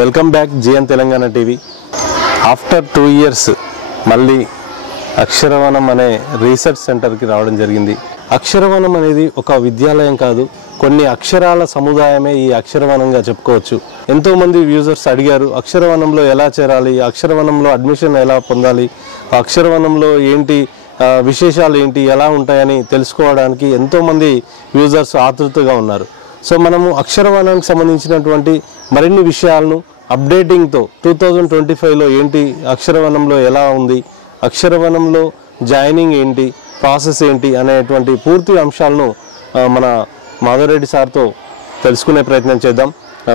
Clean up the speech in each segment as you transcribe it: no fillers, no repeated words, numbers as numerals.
Welcome back GN Telangana TV. After 2 years మళ్ళీ అక్షరవనం అనే research సెంటర్కి రావడం జరిగింది. అక్షరవనం అనేది ఒక విద్యాలయం కాదు, కొన్ని అక్షరాల సముదాయమే ఈ అక్షరవనంగా చెప్పుకోవచ్చు. ఎంతోమంది యూజర్స్ అడిగారు అక్షరవనంలో ఎలా చేరాలి, అక్షరవనంలో అడ్మిషన్ ఎలా పొందాలి, అక్షరవనంలో ఏంటి విశేషాలు ఏంటి, ఎలా ఉంటాయని తెలుసుకోవడానికి ఎంతోమంది యూజర్స్ ఆతృతగా ఉన్నారు. సో మనము అక్షరవనానికి సంబంధించినటువంటి మరిన్ని విషయాలను అప్డేటింగ్తో 2025లో ఏంటి, అక్షరవనంలో ఎలా ఉంది, అక్షరవనంలో జాయినింగ్ ఏంటి, ప్రాసెస్ ఏంటి అనేటువంటి పూర్తి అంశాలను మన మాధవరెడ్డి సార్తో తెలుసుకునే ప్రయత్నం చేద్దాం.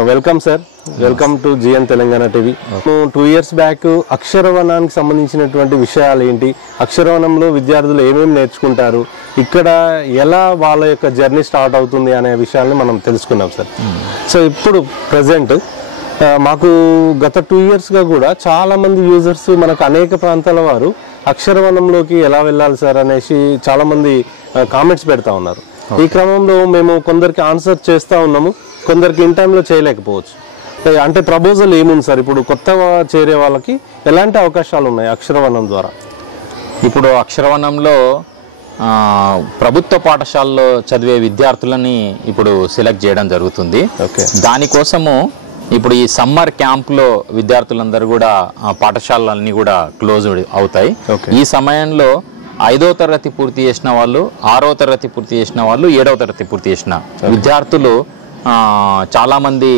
Welcome sir, welcome to GN Telangana TV. 2 years back అక్షరవనానికి సంబంధించినటువంటి విషయాలు ఏంటి, అక్షరవనంలో విద్యార్థులు ఏమేమి నేర్చుకుంటారు, ఇక్కడ ఎలా వాళ్ళ యొక్క జర్నీ స్టార్ట్ అవుతుంది అనే విషయాన్ని మనం తెలుసుకున్నాం సార్. సో ఇప్పుడు ప్రజెంట్ మాకు గత 2 yearsగా కూడా చాలామంది యూజర్స్ మనకు అనేక ప్రాంతాల వారు అక్షరవనంలోకి ఎలా వెళ్ళాలి సార్ అనేసి చాలామంది కామెంట్స్ పెడతా ఉన్నారు. ఈ క్రమంలో మేము కొందరికి ఆన్సర్ చేస్తూ ఉన్నాము, కొందరికి ఇన్ టైంలో చేయలేకపోవచ్చు. అంటే ప్రపోజల్ ఏముంది సార్, ఇప్పుడు కొత్తగా చేరే వాళ్ళకి ఎలాంటి అవకాశాలు ఉన్నాయి అక్షరవనం ద్వారా? ఇప్పుడు అక్షరవనంలో ప్రభుత్వ పాఠశాలలో చదివే విద్యార్థులని ఇప్పుడు సెలెక్ట్ చేయడం జరుగుతుంది. దానికోసము ఇప్పుడు ఈ సమ్మర్ క్యాంప్లో విద్యార్థులందరూ కూడా పాఠశాలలన్నీ కూడా క్లోజ్ అవుతాయి. ఈ సమయంలో 5వ తరగతి పూర్తి చేసిన వాళ్ళు, 6వ తరగతి పూర్తి చేసిన వాళ్ళు, 7వ తరగతి పూర్తి చేసిన విద్యార్థులు చాలామంది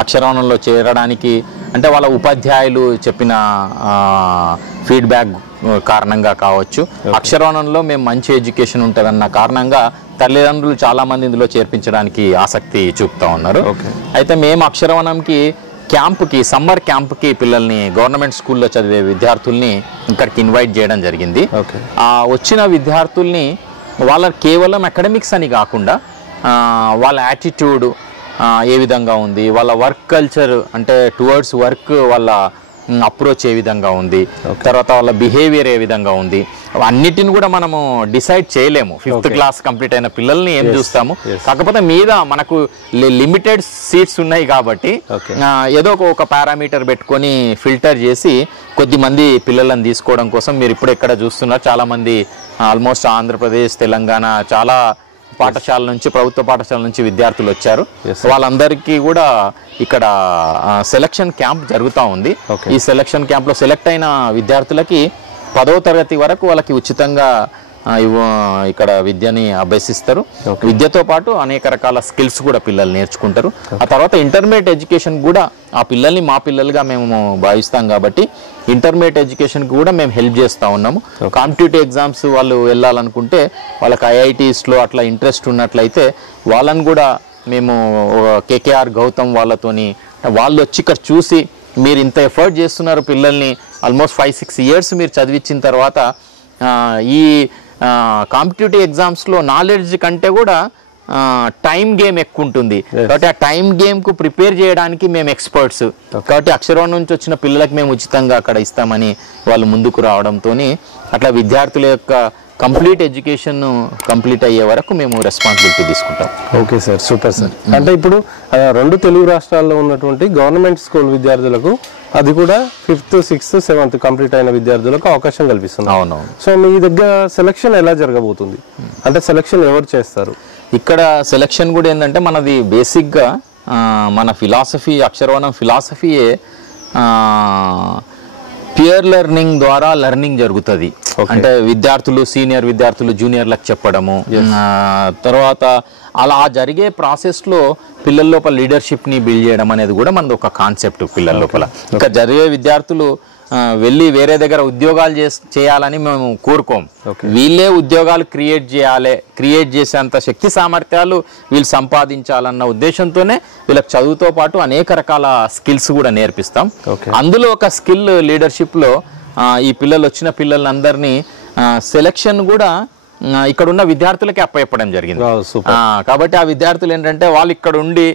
అక్షరవనంలో చేరడానికి అంటే వాళ్ళ ఉపాధ్యాయులు చెప్పిన ఫీడ్బ్యాక్ కారణంగా కావచ్చు, అక్షరవనంలో మేము మంచి ఎడ్యుకేషన్ ఉంటుందన్న కారణంగా తల్లిదండ్రులు చాలామంది ఇందులో చేర్పించడానికి ఆసక్తి చూపుతూ ఉన్నారు. అయితే మేము అక్షరవనంకి క్యాంప్కి, సమ్మర్ క్యాంప్కి పిల్లల్ని గవర్నమెంట్ స్కూల్లో చదివే విద్యార్థుల్ని ఇక్కడికి ఇన్వైట్ చేయడం జరిగింది. వచ్చిన విద్యార్థుల్ని వాళ్ళ కేవలం అకాడమిక్స్ అని కాకుండా వాళ్ళ యాటిట్యూడ్ ఏ విధంగా ఉంది, వాళ్ళ వర్క్ కల్చర్ అంటే టువర్డ్స్ వర్క్ వాళ్ళ అప్రోచ్ ఏ విధంగా ఉంది, తర్వాత వాళ్ళ బిహేవియర్ ఏ విధంగా ఉంది, అన్నిటిని కూడా మనము డిసైడ్ చేయలేము. 5th క్లాస్ కంప్లీట్ అయిన పిల్లల్ని ఏం చూస్తాము, కాకపోతే మీద మనకు లిమిటెడ్ సీట్స్ ఉన్నాయి కాబట్టి ఏదో ఒక పారామీటర్ పెట్టుకొని ఫిల్టర్ చేసి కొద్దిమంది పిల్లలను తీసుకోవడం కోసం మీరు ఇప్పుడు ఎక్కడ చూస్తున్నారు. చాలామంది ఆల్మోస్ట్ ఆంధ్రప్రదేశ్, తెలంగాణ చాలా పాఠశాల నుంచి, ప్రభుత్వ పాఠశాల నుంచి విద్యార్థులు వచ్చారు. వాళ్ళందరికీ కూడా ఇక్కడ సెలక్షన్ క్యాంప్ జరుగుతూ ఉంది. ఈ సెలక్షన్ క్యాంప్లో సెలెక్ట్ అయిన విద్యార్థులకి 10వ తరగతి వరకు వాళ్ళకి ఉచితంగా ఇక్కడ విద్యని అభ్యసిస్తారు. విద్యతో పాటు అనేక రకాల స్కిల్స్ కూడా పిల్లలు నేర్చుకుంటారు. ఆ తర్వాత ఇంటర్మీడియట్ ఎడ్యుకేషన్ కూడా ఆ పిల్లల్ని మా పిల్లలుగా మేము భావిస్తాం కాబట్టి ఇంటర్మీడియట్ ఎడ్యుకేషన్కి కూడా మేము హెల్ప్ చేస్తూ ఉన్నాము. కాంపిటేటివ్ ఎగ్జామ్స్ వాళ్ళు వెళ్ళాలనుకుంటే వాళ్ళకి ఐఐటీస్లో అట్లా ఇంట్రెస్ట్ ఉన్నట్లయితే వాళ్ళని కూడా మేము కేకేఆర్ గౌతమ్ వాళ్ళతోని వాళ్ళు వచ్చి ఇక్కడ చూసి మీరు ఇంత ఎఫర్ట్ చేస్తున్నారు పిల్లల్ని, ఆల్మోస్ట్ 5-6 years మీరు చదివించిన తర్వాత ఈ కాంపిటేటివ్ ఎగ్జామ్స్లో నాలెడ్జ్ కంటే కూడా టైం గేమ్ ఎక్కువ ఉంటుంది కాబట్టి ఆ టైం గేమ్కు ప్రిపేర్ చేయడానికి మేము ఎక్స్పర్ట్స్ కాబట్టి అక్షరవనం నుంచి వచ్చిన పిల్లలకి మేము ఉచితంగా అక్కడ ఇస్తామని వాళ్ళు ముందుకు రావడంతో అట్లా విద్యార్థుల యొక్క కంప్లీట్ ఎడ్యుకేషన్ కంప్లీట్ అయ్యే వరకు మేము రెస్పాన్సిబిలిటీ తీసుకుంటాం. Okay sir, super sir. అంటే ఇప్పుడు 2 తెలుగు రాష్ట్రాల్లో ఉన్నటువంటి గవర్నమెంట్ స్కూల్ విద్యార్థులకు, అది కూడా 5th, 6th, 7th కంప్లీట్ అయిన విద్యార్థులకు అవకాశం కల్పిస్తుంది. అవునవును. సో మీ దగ్గర సెలక్షన్ ఎలా జరగబోతుంది, అంటే సెలక్షన్ ఎవరు చేస్తారు? ఇక్కడ సెలక్షన్ కూడా ఏంటంటే మనది బేసిక్గా మన ఫిలాసఫీ, అక్షరవనం ఫిలాసఫీయే పియర్ లెర్నింగ్ ద్వారా లెర్నింగ్ జరుగుతుంది. అంటే విద్యార్థులు సీనియర్ విద్యార్థులు జూనియర్లకు చెప్పడము, తర్వాత అలా జరిగే ప్రాసెస్లో పిల్లల లోపల లీడర్షిప్ని బిల్డ్ చేయడం అనేది కూడా మనది ఒక కాన్సెప్ట్ పిల్లల లోపల. ఇంకా జరిగే విద్యార్థులు వెళ్ళి వేరే దగ్గర ఉద్యోగాలు చేయాలని మేము కోరుకోం. వీళ్ళే ఉద్యోగాలు క్రియేట్ చేసేంత శక్తి సామర్థ్యాలు వీళ్ళు సంపాదించాలన్న ఉద్దేశంతోనే వీళ్ళకి చదువుతో పాటు అనేక రకాల స్కిల్స్ కూడా నేర్పిస్తాం. అందులో ఒక స్కిల్ లీడర్షిప్లో ఈ పిల్లలు వచ్చిన పిల్లలందరినీ సెలెక్షన్ కూడా ఇక్కడ ఉన్న విద్యార్థులకి అప్పచెప్పడం జరిగింది. కాబట్టి ఆ విద్యార్థులు ఏంటంటే వాళ్ళు ఇక్కడ ఉండి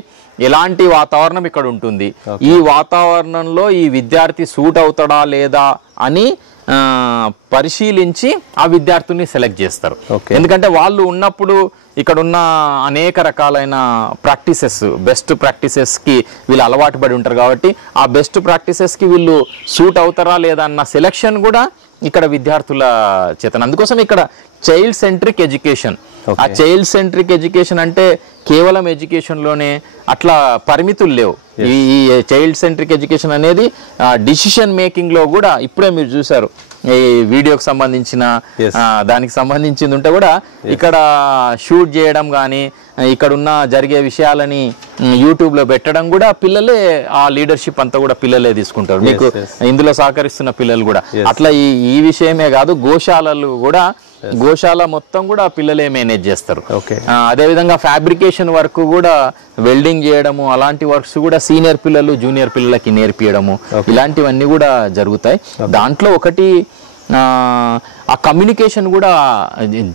ఎలాంటి వాతావరణం ఇక్కడ ఉంటుంది, ఈ వాతావరణంలో ఈ విద్యార్థి సూట్ అవుతాడా లేదా అని పరిశీలించి ఆ విద్యార్థుల్ని సెలెక్ట్ చేస్తారు. ఎందుకంటే వాళ్ళు ఉన్నప్పుడు ఇక్కడ ఉన్న అనేక రకాలైన ప్రాక్టీసెస్, బెస్ట్ ప్రాక్టీసెస్కి వీళ్ళు అలవాటు పడి ఉంటారు కాబట్టి ఆ బెస్ట్ ప్రాక్టీసెస్కి వీళ్ళు సూట్ అవుతారా లేదా అన్న సెలెక్షన్ కూడా ఇక్కడ విద్యార్థుల చేతన. అందుకోసం ఇక్కడ చైల్డ్ సెంట్రిక్ ఎడ్యుకేషన్. ఆ చైల్డ్ సెంట్రిక్ ఎడ్యుకేషన్ అంటే కేవలం ఎడ్యుకేషన్లోనే అట్లా పరిమితులు లేవు. ఈ చైల్డ్ సెంట్రిక్ ఎడ్యుకేషన్ అనేది డిసిషన్ మేకింగ్లో కూడా ఇప్పుడే మీరు చూసారు ఈ వీడియోకి సంబంధించిన దానికి సంబంధించింది ఉంటే కూడా ఇక్కడ షూట్ చేయడం కానీ ఇక్కడ ఉన్న జరిగే విషయాలని యూట్యూబ్లో పెట్టడం కూడా పిల్లలే, ఆ లీడర్షిప్ అంతా కూడా పిల్లలే తీసుకుంటారు. మీకు ఇందులో సహకరిస్తున్న పిల్లలు కూడా అట్లా ఈ విషయమే కాదు, గోశాల మొత్తం కూడా పిల్లలే మేనేజ్ చేస్తారు. అదేవిధంగా ఫ్యాబ్రికేషన్ వర్క్ కూడా, వెల్డింగ్ చేయడము, అలాంటి వర్క్స్ కూడా సీనియర్ పిల్లలు జూనియర్ పిల్లలకి నేర్పియడము, ఇలాంటివన్నీ కూడా జరుగుతాయి. దాంట్లో ఒకటి ఆ కమ్యూనికేషన్ కూడా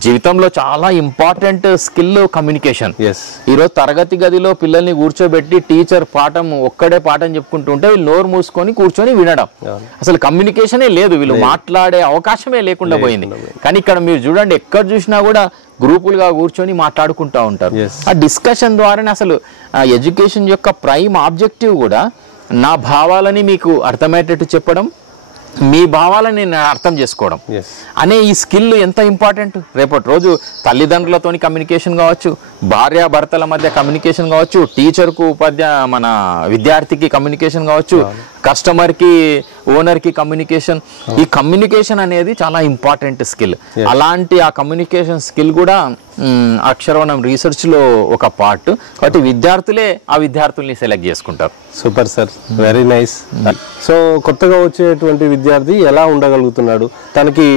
జీవితంలో చాలా ఇంపార్టెంట్ స్కిల్ కమ్యూనికేషన్. ఈరోజు తరగతి గదిలో పిల్లల్ని కూర్చోబెట్టి టీచర్ ఒక్కడే పాఠం చెప్పుకుంటూ ఉంటే వీళ్ళు నోరు మూసుకొని కూర్చొని వినడం, అసలు కమ్యూనికేషనే లేదు, వీళ్ళు మాట్లాడే అవకాశమే లేకుండా పోయింది. కానీ ఇక్కడ మీరు చూడండి, ఎక్కడ చూసినా కూడా గ్రూపులుగా కూర్చొని మాట్లాడుకుంటూ ఉంటారు. ఆ డిస్కషన్ ద్వారానే అసలు ఎడ్యుకేషన్ యొక్క ప్రైమ్ ఆబ్జెక్టివ్ కూడా నా భావాలని మీకు అర్థమయ్యేటట్టు చెప్పడం, మీ భావాలని నేను అర్థం చేసుకోవడం అనే ఈ స్కిల్ ఎంత ఇంపార్టెంట్. రేపటి రోజు తల్లిదండ్రులతోని కమ్యూనికేషన్ కావచ్చు, భార్యాభర్తల మధ్య కమ్యూనికేషన్ కావచ్చు, టీచర్కు మన విద్యార్థికి కమ్యూనికేషన్ కావచ్చు, కస్టమర్కి ఓనర్కి కమ్యూనికేషన్. ఈ కమ్యూనికేషన్ అనేది చాలా ఇంపార్టెంట్ స్కిల్. అలాంటి ఆ కమ్యూనికేషన్ స్కిల్ కూడా అక్షరవనం రీసెర్చ్లో ఒక పార్ట్. కాబట్టి విద్యార్థులే ఆ విద్యార్థుల్ని సెలెక్ట్ చేసుకుంటారు. Super sir, very nice. So కొత్తగా వచ్చేటువంటి విద్యార్థి ఎలా ఉండగలుగుతున్నాడు, తనకి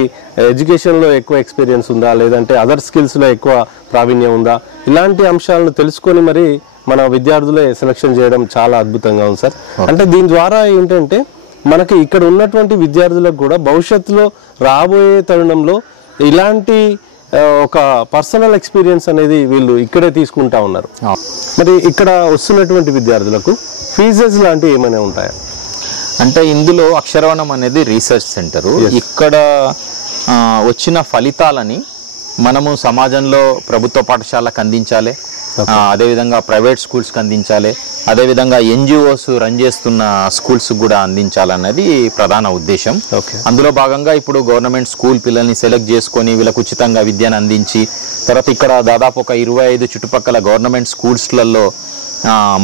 ఎడ్యుకేషన్లో ఎక్కువ ఎక్స్పీరియన్స్ ఉందా లేదంటే అదర్ స్కిల్స్లో ఎక్కువ ప్రావీణ్యం ఉందా, ఇలాంటి అంశాలను తెలుసుకొని మరి మన విద్యార్థులే సెలెక్షన్ చేయడం చాలా అద్భుతంగా ఉంది సార్. అంటే దీని ద్వారా ఏంటంటే మనకి ఇక్కడ ఉన్నటువంటి విద్యార్థులకు కూడా భవిష్యత్తులో రాబోయే తరుణంలో ఇలాంటి ఒక పర్సనల్ ఎక్స్పీరియన్స్ అనేది వీళ్ళు ఇక్కడే తీసుకుంటా ఉన్నారు. మరి ఇక్కడ వస్తున్నటువంటి విద్యార్థులకు ఫీజెస్ లాంటివి ఏమైనా ఉంటాయా? అంటే ఇందులో అక్షరవనం అనేది రీసెర్చ్ సెంటరు. ఇక్కడ వచ్చిన ఫలితాలని మనము సమాజంలో ప్రభుత్వ పాఠశాలకు అందించాలి, అదేవిధంగా ప్రైవేట్ స్కూల్స్కి అందించాలి, అదేవిధంగా ఎన్జిఓస్ రన్ చేస్తున్న స్కూల్స్ కూడా అందించాలన్నది ప్రధాన ఉద్దేశం. అందులో భాగంగా ఇప్పుడు గవర్నమెంట్ స్కూల్ పిల్లల్ని సెలెక్ట్ చేసుకొని వీళ్ళకు ఉచితంగా విద్యను అందించి, తర్వాత ఇక్కడ దాదాపు ఒక 25 చుట్టుపక్కల గవర్నమెంట్ స్కూల్స్లలో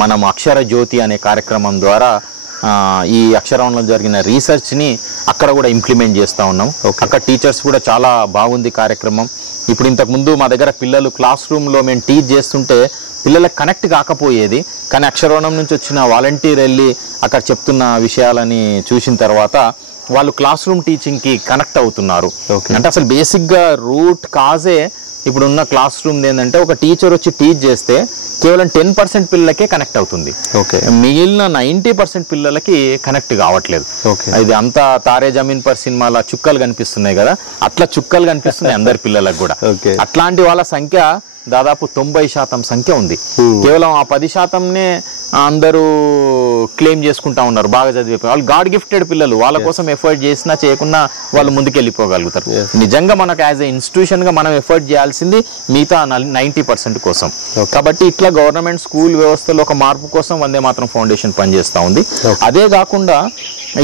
మనం అక్షర జ్యోతి అనే కార్యక్రమం ద్వారా ఈ అక్షరంలో జరిగిన రీసెర్చ్ని అక్కడ కూడా ఇంప్లిమెంట్ చేస్తూ ఉన్నాం. అక్కడ టీచర్స్ కూడా చాలా బాగుంది కార్యక్రమం. ఇప్పుడు ఇంతకుముందు మా దగ్గర పిల్లలు క్లాస్ రూమ్లో మేము టీచ్ చేస్తుంటే పిల్లలకు కనెక్ట్ కాకపోయేది, కానీ అక్షరవనం నుంచి వచ్చిన వాలంటీర్ వెళ్ళి అక్కడ చెప్తున్న విషయాలని చూసిన తర్వాత వాళ్ళు క్లాస్ రూమ్ టీచింగ్కి కనెక్ట్ అవుతున్నారు. అంటే అసలు బేసిక్గా రూట్ కాజే ఇప్పుడున్న క్లాస్ రూమ్ ఏంటంటే ఒక టీచర్ వచ్చి టీచ్ చేస్తే కేవలం 10% పిల్లలకే కనెక్ట్ అవుతుంది, మిగిలిన 90% పిల్లలకి కనెక్ట్ కావట్లేదు. ఇది అంతా తారే జమీన్ పర్ సినిమాలో చుక్కలు కనిపిస్తున్నాయి కదా, అట్లా చుక్కలు కనిపిస్తున్నాయి అందరి పిల్లలకు కూడా. అట్లాంటి వాళ్ళ సంఖ్య దాదాపు 90% సంఖ్య ఉంది. కేవలం ఆ 10%నే అందరూ క్లెయిమ్ చేసుకుంటా ఉన్నారు బాగా చదివే వాళ్ళు. గాడ్ గిఫ్టెడ్ పిల్లలు, వాళ్ళ కోసం ఎఫర్ట్ చేసినా చేయకున్నా వాళ్ళు ముందుకెళ్ళిపోగలుగుతారు. నిజంగా మనకు యాజ్ ఎ ఇన్స్టిట్యూషన్గా మనం ఎఫర్ట్ చేయాల్సింది మిగతా 90% కోసం. కాబట్టి ఇట్లా గవర్నమెంట్ స్కూల్ వ్యవస్థలో ఒక మార్పు కోసం వందే మాతరం ఫౌండేషన్ పనిచేస్తూ ఉంది. అదే కాకుండా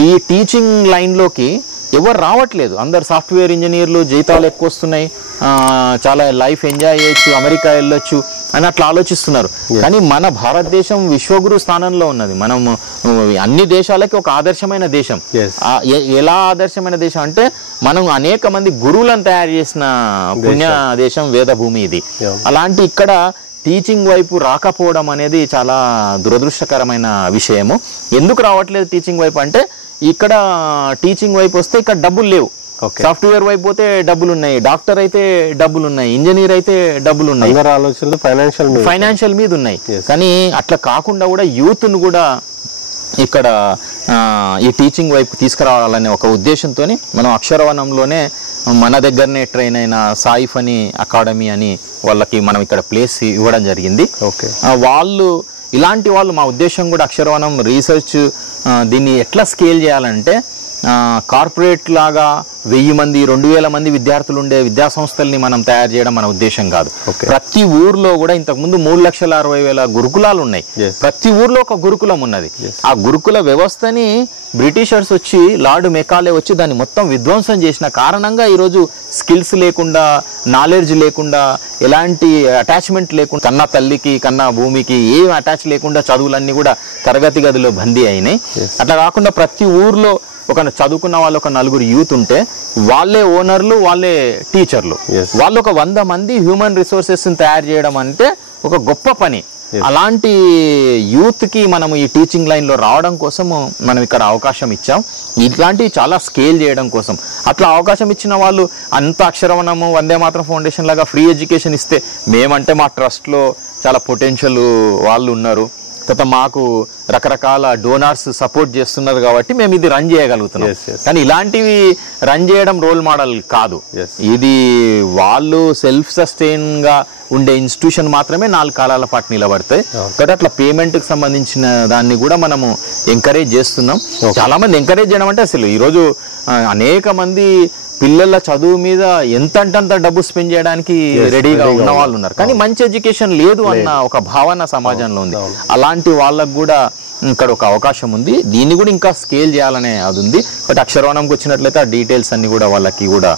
ఈ టీచింగ్ లైన్లోకి ఎవరు రావట్లేదు, అందరు సాఫ్ట్వేర్ ఇంజనీర్లు, జీతాలు ఎక్కువ వస్తున్నాయి, చాలా లైఫ్ ఎంజాయ్ చేయొచ్చు, అమెరికా వెళ్ళొచ్చు అని అట్లా ఆలోచిస్తున్నారు. కానీ మన భారతదేశం విశ్వగురు స్థానంలో ఉన్నది. మనం అన్ని దేశాలకి ఒక ఆదర్శమైన దేశం. ఎలా ఆదర్శమైన దేశం అంటే మనం అనేక మంది గురువులను తయారు చేసిన పుణ్య దేశం, వేదభూమి ఇది. అలాంటి ఇక్కడ టీచింగ్ వైపు రాకపోవడం అనేది చాలా దురదృష్టకరమైన విషయము. ఎందుకు రావట్లేదు టీచింగ్ వైపు అంటే ఇక్కడ టీచింగ్ వైపు వస్తే ఇక్కడ డబ్బులు లేవు, సాఫ్ట్వేర్ వైపు పోతే డబ్బులు ఉన్నాయి, డాక్టర్ అయితే డబ్బులు ఉన్నాయి, ఇంజనీర్ అయితే డబ్బులు ఉన్నాయి, ఫైనాన్షియల్ మీద ఉన్నాయి. కానీ అట్లా కాకుండా కూడా యూత్ను కూడా ఇక్కడ ఈ టీచింగ్ వైపు తీసుకురావాలనే ఒక ఉద్దేశంతో మనం అక్షరవనంలోనే మన దగ్గరనే ట్రైన్ అయిన సాయిఫ్ అని అకాడమీ అని వాళ్ళకి మనం ఇక్కడ ప్లేస్ ఇవ్వడం జరిగింది. వాళ్ళు ఇలాంటి వాళ్ళు, మా ఉద్దేశం కూడా అక్షరవనం రీసెర్చ్ దీన్ని ఎట్లా స్కేల్ చేయాలంటే కార్పొరేట్ లాగా 1000 మంది 2000 మంది విద్యార్థులు ఉండే విద్యా సంస్థల్ని మనం తయారు చేయడం మన ఉద్దేశం కాదు. ప్రతి ఊర్లో కూడా ఇంతకుముందు 3,60,000 గురుకులాలు ఉన్నాయి. ప్రతి ఊర్లో ఒక గురుకులం ఉన్నది. ఆ గురుకుల వ్యవస్థని బ్రిటిషర్స్ వచ్చి లార్డ్ మెకాలే వచ్చి దాన్ని మొత్తం విధ్వంసం చేసిన కారణంగా ఈరోజు స్కిల్స్ లేకుండా, నాలెడ్జ్ లేకుండా, ఎలాంటి అటాచ్మెంట్ లేకుండా, కన్నా తల్లికి కన్నా భూమికి ఏం అటాచ్ లేకుండా చదువులన్నీ కూడా తరగతి గదిలో బందీ అయినాయి. అట్లా కాకుండా ప్రతి ఊర్లో ఒక చదువుకున్న వాళ్ళు ఒక 4 యూత్ ఉంటే వాళ్ళే ఓనర్లు, వాళ్ళే టీచర్లు, వాళ్ళు ఒక 100 మంది హ్యూమన్ రిసోర్సెస్ తయారు చేయడం అంటే ఒక గొప్ప పని. అలాంటి యూత్ కి మనం ఈ టీచింగ్ లైన్ లో రావడం కోసం మనం ఇక్కడ అవకాశం ఇచ్చాం. ఇట్లాంటివి చాలా స్కేల్ చేయడం కోసం అట్లా అవకాశం ఇచ్చిన వాళ్ళు అంత అక్షరవనము, వందే మాతరం ఫౌండేషన్ లాగా ఫ్రీ ఎడ్యుకేషన్ ఇస్తే, మేమంటే మా ట్రస్ట్ లో చాలా పొటెన్షియల్ వాళ్ళు ఉన్నారు, తర్వాత మాకు రకరకాల డోనార్స్ సపోర్ట్ చేస్తున్నారు కాబట్టి మేము ఇది రన్ చేయగలుగుతున్నాం. కానీ ఇలాంటివి రన్ చేయడం రోల్ మోడల్ కాదు. ఇది వాళ్ళు సెల్ఫ్ సస్టైన్ గా ఉండే ఇన్స్టిట్యూషన్ మాత్రమే 4 కాలాల పాటు నిలబడతాయి. కాబట్టి అట్లా పేమెంట్ కి సంబంధించిన దాన్ని కూడా మనము ఎంకరేజ్ చేస్తున్నాం. చాలా మంది ఎంకరేజ్ చేయడం అంటే అసలు ఈరోజు అనేక మంది పిల్లల చదువు మీద ఎంతంటంత డబ్బు స్పెండ్ చేయడానికి రెడీగా ఉన్న వాళ్ళు ఉన్నారు. కానీ మంచి ఎడ్యుకేషన్ లేదు అన్న ఒక భావన సమాజంలో ఉంది. అలాంటి వాళ్ళకు కూడా ఇక్కడ ఒక అవకాశం ఉంది. దీన్ని కూడా ఇంకా స్కేల్ చేయాలనే అది ఉంది. బట్ అక్షరవనంకి వచ్చినట్లయితే ఆ డీటెయిల్స్ అన్ని కూడా వాళ్ళకి కూడా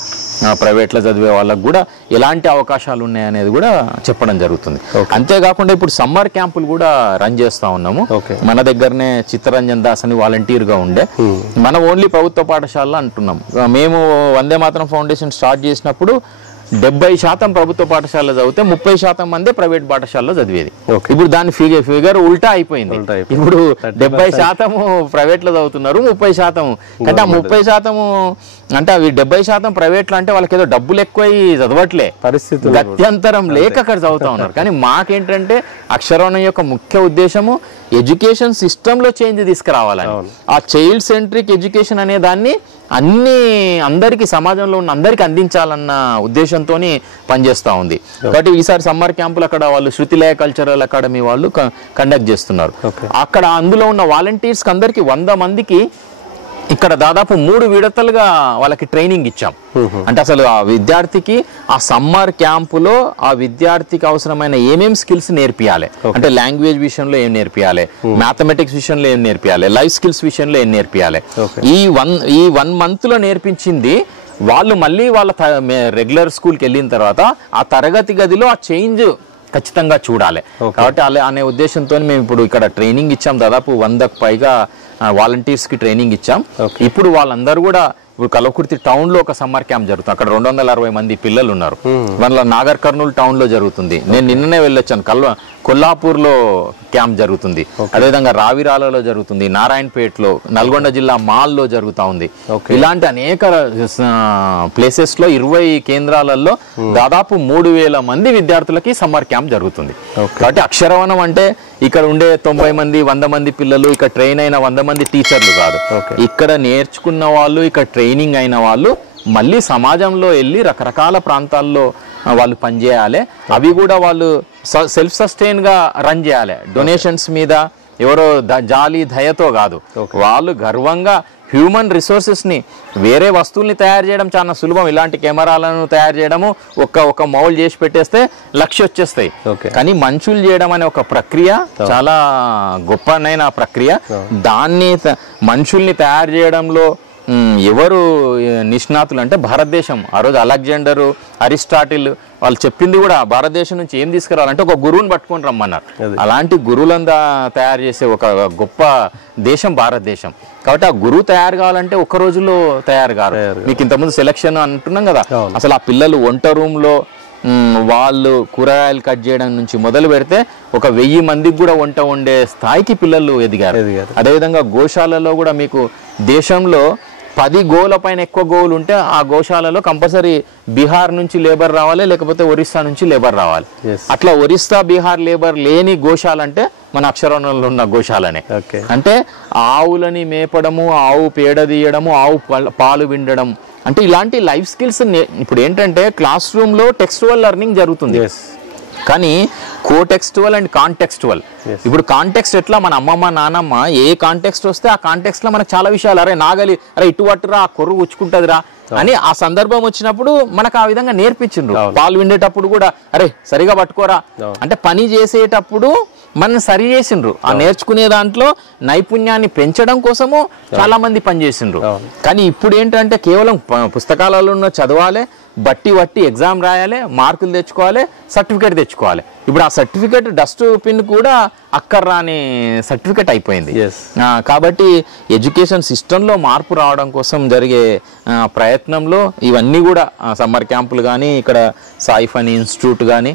ప్రైవేట్లో చదివే వాళ్ళకు కూడా ఎలాంటి అవకాశాలు ఉన్నాయనేది కూడా చెప్పడం జరుగుతుంది. అంతేకాకుండా ఇప్పుడు సమ్మర్ క్యాంపులు కూడా రన్ చేస్తా ఉన్నాము. మన దగ్గరనే చిత్తరంజన్ దాస్ అని వాలంటీర్ గా ఉండే, మనం ఓన్లీ ప్రభుత్వ పాఠశాలలో అంటున్నాం. మేము వందే మాతరం ఫౌండేషన్ స్టార్ట్ చేసినప్పుడు 70% ప్రభుత్వ పాఠశాలలో చదివితే 30% మందే ప్రైవేట్ పాఠశాలలో చదివేది. ఇప్పుడు దాని ఫిగర్ ఉల్టా అయిపోయింది. ఇప్పుడు 70% ప్రైవేట్ లో చదువుతున్నారు, 30%. అంటే ఆ 30% అంటే అవి 70% ప్రైవేట్లో అంటే వాళ్ళకి ఏదో డబ్బులు ఎక్కువ చదవట్లే, పరిస్థితి గత్యంతరం లేక అక్కడ చదువుతా ఉన్నారు. కానీ మాకేంటంటే అక్షరవనం యొక్క ముఖ్య ఉద్దేశము ఎడ్యుకేషన్ సిస్టమ్ లో చేంజ్ తీసుకురావాలని, ఆ చైల్డ్ సెంట్రిక్ ఎడ్యుకేషన్ అనే దాన్ని అందరికీ సమాజంలో ఉన్న అందరికి అందించాలన్న ఉద్దేశంతో పనిచేస్తూ ఉంది. కాబట్టి ఈసారి సమ్మర్ క్యాంపులు అక్కడ వాళ్ళు శృతిలయ కల్చరల్ అకాడమీ వాళ్ళు కండక్ట్ చేస్తున్నారు. అక్కడ అందులో ఉన్న వాలంటీర్స్ అందరికి 100 మందికి ఇక్కడ దాదాపు 3 విడతలుగా వాళ్ళకి ట్రైనింగ్ ఇచ్చాం. అంటే అసలు ఆ విద్యార్థికి ఆ సమ్మర్ క్యాంపులో ఆ విద్యార్థికి అవసరమైన ఏమేం స్కిల్స్ నేర్పియాలి అంటే లాంగ్వేజ్ విషయంలో ఏం నేర్పియాలి, మ్యాథమెటిక్స్ విషయంలో ఏం నేర్పియాలి, లైఫ్ స్కిల్స్ విషయంలో ఏం నేర్పియాలి, ఈ 1 మంత్ లో నేర్పించింది వాళ్ళు మళ్ళీ వాళ్ళ రెగ్యులర్ స్కూల్కి వెళ్ళిన తర్వాత ఆ తరగతి గదిలో ఆ చేంజ్ ఖచ్చితంగా చూడాలి. కాబట్టి అనే ఉద్దేశంతో మేము ఇప్పుడు ఇక్కడ ట్రైనింగ్ ఇచ్చాం. దాదాపు 100కు పైగా వాలంటీర్స్ కి ట్రైనింగ్ ఇచ్చాం. ఇప్పుడు వాళ్ళందరూ కూడా ఇప్పుడు కల్వకుర్తి టౌన్ లో ఒక సమ్మర్ క్యాంప్ జరుగుతుంది. అక్కడ 260 మంది పిల్లలు ఉన్నారు. వాళ్ళ నాగర్ కర్నూలు టౌన్ లో జరుగుతుంది. నేను నిన్ననే వెళ్ళొచ్చాను. కొల్లాపూర్ లో క్యాంప్ జరుగుతుంది. అదేవిధంగా రావిరాలలో జరుగుతుంది, నారాయణపేటలో, నల్గొండ జిల్లా మాల్ లో జరుగుతా ఉంది. ఇలాంటి అనేక ప్లేసెస్ లో 20 కేంద్రాలలో దాదాపు 3000 మంది విద్యార్థులకి సమ్మర్ క్యాంప్ జరుగుతుంది. కాబట్టి అక్షరవనం అంటే ఇక్కడ ఉండే 90 మంది 100 మంది పిల్లలు, ఇక్కడ ట్రైన్ అయిన 100 మంది టీచర్లు కాదు. ఇక్కడ నేర్చుకున్న వాళ్ళు, ఇక్కడ ట్రైనింగ్ అయిన వాళ్ళు మళ్ళీ సమాజంలో వెళ్ళి రకరకాల ప్రాంతాల్లో వాళ్ళు పనిచేయాలి. అవి కూడా వాళ్ళు సెల్ఫ్ సస్టైన్ గా రన్ చేయాలి. డొనేషన్స్ మీద ఎవరో జాలి దయతో కాదు, వాళ్ళు గర్వంగా హ్యూమన్ రిసోర్సెస్ ని, వేరే వస్తువుల్ని తయారు చేయడం చాలా సులభం. ఇలాంటి కెమెరాలను తయారు చేయడము ఒక మౌల్డ్ చేసి పెట్టేస్తే లక్ష వచ్చేస్తాయి. కానీ మనుషులు చేయడం అనే ఒక ప్రక్రియ చాలా గొప్పనైన ప్రక్రియ. దాన్ని మనుషుల్ని తయారు చేయడంలో ఎవరు నిష్ణాతులు అంటే భారతదేశం. ఆ రోజు అలెగ్జాండరు, అరిస్టాటిల్ వాళ్ళు చెప్పింది కూడా భారతదేశం నుంచి ఏం తీసుకురావాలంటే ఒక గురువుని పట్టుకొని రమ్మన్నారు. అలాంటి గురువులను తయారు చేసే ఒక గొప్ప దేశం భారతదేశం. కాబట్టి ఆ గురువు తయారు కావాలంటే ఒక్క రోజులో తయారు కాదు. మీకు ఇంతకుముందు సెలక్షన్ అంటున్నాం కదా, అసలు ఆ పిల్లలు వంట రూమ్ లో వాళ్ళు కూరగాయలు కట్ చేయడం నుంచి మొదలు పెడితే ఒక 1000 మందికి కూడా వంట వండే స్థాయికి పిల్లలు ఎదిగారు. అదేవిధంగా గోశాలలో కూడా మీకు దేశంలో 10 గోల పైన ఎక్కువ గోవులు ఉంటే ఆ గోశాలలో కంపల్సరీ బీహార్ నుంచి లేబర్ రావాలి, లేకపోతే ఒరిస్సా నుంచి లేబర్ రావాలి. అట్లా ఒరిస్సా బీహార్ లేబర్ లేని గోశాల అంటే మన అక్షరవనంలో ఉన్న గోశాలనే. అంటే ఆవులని మేపడము, ఆవు పేడ తీయడము, ఆవు పాలు విండడం, అంటే ఇలాంటి లైఫ్ స్కిల్స్. ఇప్పుడు ఏంటంటే క్లాస్ రూమ్ లో టెక్స్చువల్ లెర్నింగ్ జరుగుతుంది. కానీ కోటెక్స్టువల్ అండ్ కాంటెక్స్టువల్. ఇప్పుడు కాంటెక్స్ట్ ఎట్లా, మన అమ్మమ్మ నానమ్మ ఏ కాంటెక్స్ట్ వస్తే ఆ కాంటెక్స్ట్ లో మనకు చాలా విషయాలు, అరే నాగలి, అరే ఇటు పట్టురా, ఆ కొర్రు ఉచ్చుకుంటదిరా అని ఆ సందర్భం వచ్చినప్పుడు మనకు ఆ విధంగా నేర్పించిండ్రు. పాలు విండేటప్పుడు కూడా అరే సరిగా పట్టుకోరా అంటే, పని చేసేటప్పుడు మనం సరి చేసిండ్రు. ఆ నేర్చుకునే దాంట్లో నైపుణ్యాన్ని పెంచడం కోసము చాలా మంది పనిచేసిండ్రు. కానీ ఇప్పుడు ఏంటంటే కేవలం పుస్తకాలలో చదవాలి, బట్టి ఎగ్జామ్ రాయాలి, మార్కులు తెచ్చుకోవాలి, సర్టిఫికేట్ తెచ్చుకోవాలి. ఇప్పుడు ఆ సర్టిఫికేట్ డస్ట్ పిన్ కూడా అక్కర్రాని సర్టిఫికేట్ అయిపోయింది. కాబట్టి ఎడ్యుకేషన్ సిస్టంలో మార్పు రావడం కోసం జరిగే ప్రయత్నంలో ఇవన్నీ కూడా సమ్మర్ క్యాంపులు కానీ, ఇక్కడ సాయి ఫనీ ఇన్స్టిట్యూట్ కానీ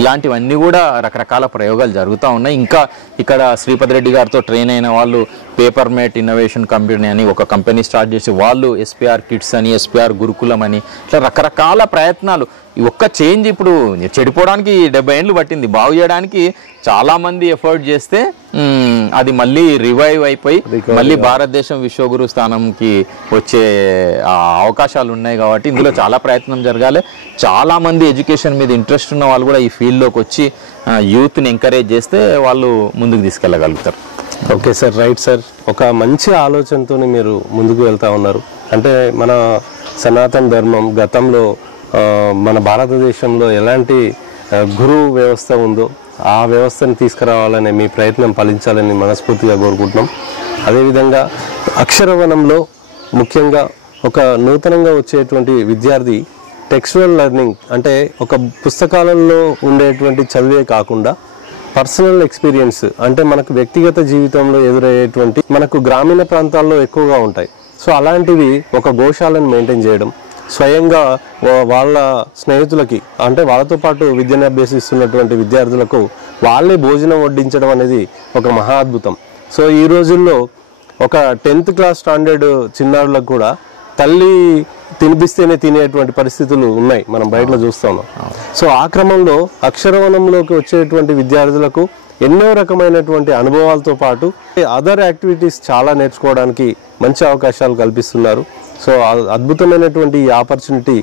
ఇలాంటివన్నీ కూడా రకరకాల ప్రయోగాలు జరుగుతూ ఉన్నాయి. ఇంకా ఇక్కడ శ్రీపతి రెడ్డి గారితో ట్రైన్ అయిన వాళ్ళు పేపర్ మేట్ ఇన్నోవేషన్ కంపెనీ అని ఒక కంపెనీ స్టార్ట్ చేసి, వాళ్ళు ఎస్పీఆర్ కిడ్స్ అని, ఎస్పీఆర్ గురుకులం అని, ఇట్లా రకరకాల ప్రయత్నాలు. ఈ ఒక్క చేంజ్ ఇప్పుడు చెడిపోవడానికి 70 ఏళ్ళు పట్టింది, బాగు చేయడానికి చాలా మంది ఎఫర్ట్ చేస్తే అది మళ్ళీ రివైవ్ అయిపోయి మళ్ళీ భారతదేశం విశ్వగురు స్థానంకి వచ్చే అవకాశాలు ఉన్నాయి. కాబట్టి ఇందులో చాలా ప్రయత్నం జరగాలి. చాలా మంది ఎడ్యుకేషన్ మీద ఇంట్రెస్ట్ ఉన్న వాళ్ళు కూడా ఈ ఫీల్డ్లోకి వచ్చి యూత్ని ఎంకరేజ్ చేస్తే వాళ్ళు ముందుకు తీసుకెళ్ళగలుగుతారు. Okay sir, right sir. ఒక మంచి ఆలోచనతో మీరు ముందుకు వెళ్తా ఉన్నారు. అంటే మన సనాతన ధర్మం గతంలో మన భారతదేశంలో ఎలాంటి గురువు వ్యవస్థ ఉందో ఆ వ్యవస్థను తీసుకురావాలనే మీ ప్రయత్నం ఫలించాలని మనస్ఫూర్తిగా కోరుకుంటున్నాం. అదేవిధంగా అక్షరవనంలో ముఖ్యంగా ఒక నూతనంగా వచ్చేటువంటి విద్యార్థి టెక్స్చువల్ లెర్నింగ్ అంటే ఒక పుస్తకాలలో ఉండేటువంటి చదివే కాకుండా పర్సనల్ ఎక్స్పీరియన్స్ అంటే మనకు వ్యక్తిగత జీవితంలో ఎదురయ్యేటువంటి మనకు గ్రామీణ ప్రాంతాల్లో ఎక్కువగా ఉంటాయి. సో అలాంటివి ఒక గోశాలను మెయింటైన్ చేయడం, స్వయంగా వాళ్ళ స్నేహితులకి అంటే వాళ్ళతో పాటు విద్యను అభ్యసిస్తున్నటువంటి విద్యార్థులకు వాళ్ళే భోజనం వడ్డించడం అనేది ఒక మహా అద్భుతం. సో ఈ రోజుల్లో ఒక 10th క్లాస్ స్టాండర్డ్ చిన్నారులకు కూడా తల్లి తినిపిస్తేనే తినేటువంటి పరిస్థితులు ఉన్నాయి, మనం బయటలో చూస్తూ ఉన్నాం. సో ఆ క్రమంలో అక్షరవనంలోకి వచ్చేటువంటి విద్యార్థులకు ఎన్నో రకమైనటువంటి అనుభవాలతో పాటు అదర్ యాక్టివిటీస్ చాలా నేర్చుకోవడానికి మంచి అవకాశాలు కల్పిస్తున్నారు. సో అద్భుతమైనటువంటి ఈ ఆపర్చునిటీ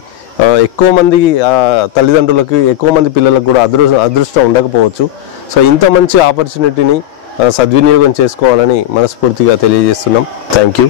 ఎక్కువ మంది తల్లిదండ్రులకి, ఎక్కువ మంది పిల్లలకు కూడా అదృష్టం ఉండకపోవచ్చు. సో ఇంత మంచి ఆపర్చునిటీని సద్వినియోగం చేసుకోవాలని మనస్ఫూర్తిగా తెలియజేస్తున్నాం. Thank you.